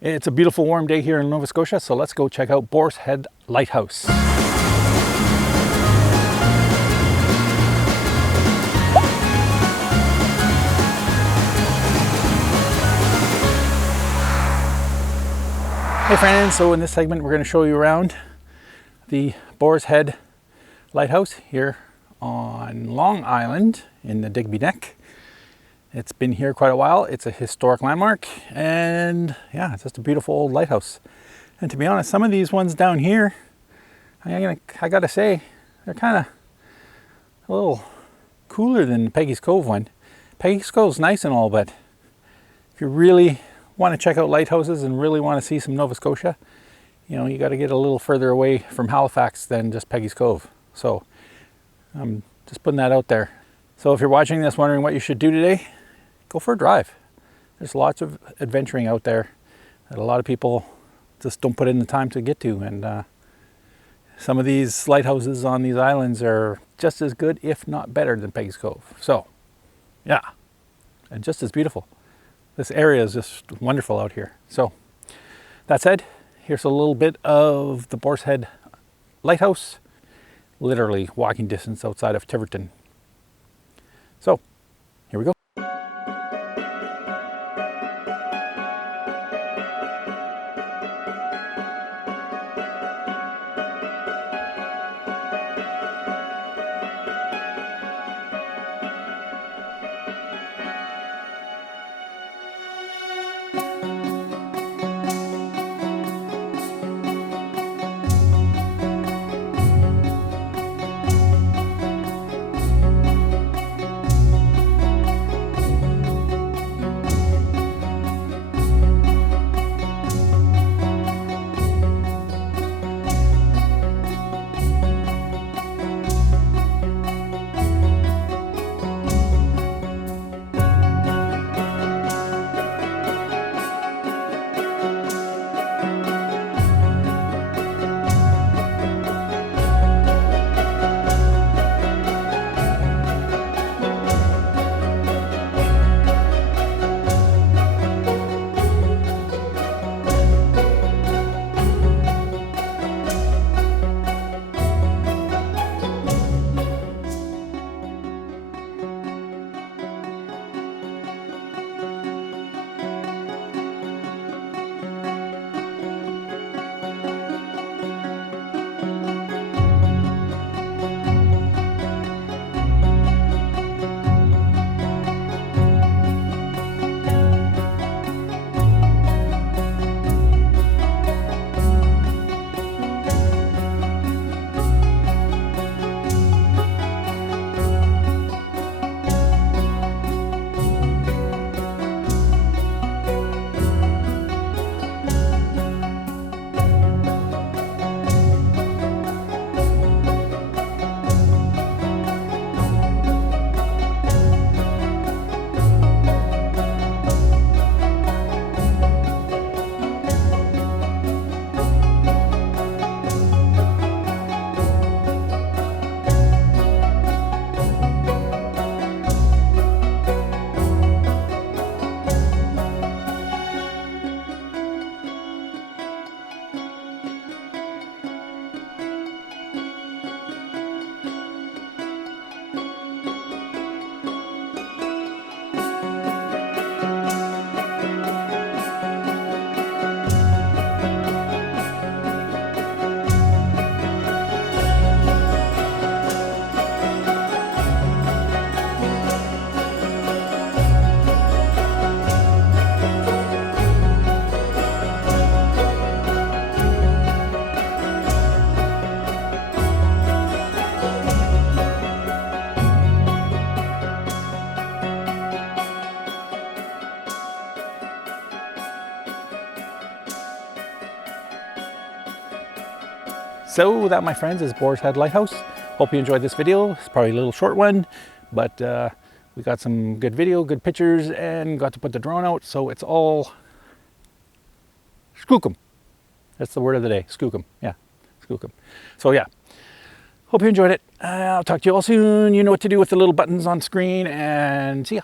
It's a beautiful warm day here in Nova Scotia, so let's go check out Boar's Head Lighthouse. Hey friends, so in this segment we're going to show you around the Boar's Head Lighthouse here on Long Island in the Digby Neck. It's been here quite a while. It's a historic landmark, and yeah, it's just a beautiful old lighthouse. And to be honest, some of these ones down here, I gotta say, they're kind of a little cooler than Peggy's Cove one. Peggy's Cove's nice and all, but if you really want to check out lighthouses and really want to see some Nova Scotia, you know, you got to get a little further away from Halifax than just Peggy's Cove. So I'm just putting that out there. So if you're watching this wondering what you should do today, go for a drive. There's lots of adventuring out there that a lot of people just don't put in the time to get to. And some of these lighthouses on these islands are just as good, if not better, than Peggy's Cove. So yeah, and just as beautiful. This area is just wonderful out here. So that said, here's a little bit of the Boar's Head Lighthouse, literally walking distance outside of Tiverton. So here we go. So that, my friends, is Boar's Head Lighthouse. Hope you enjoyed this video. It's probably a little short one, but we got some good video, good pictures, and got to put the drone out. So it's all skookum. That's the word of the day, skookum. Yeah, skookum. So yeah, hope you enjoyed it. I'll talk to you all soon. You know what to do with the little buttons on screen, and see ya.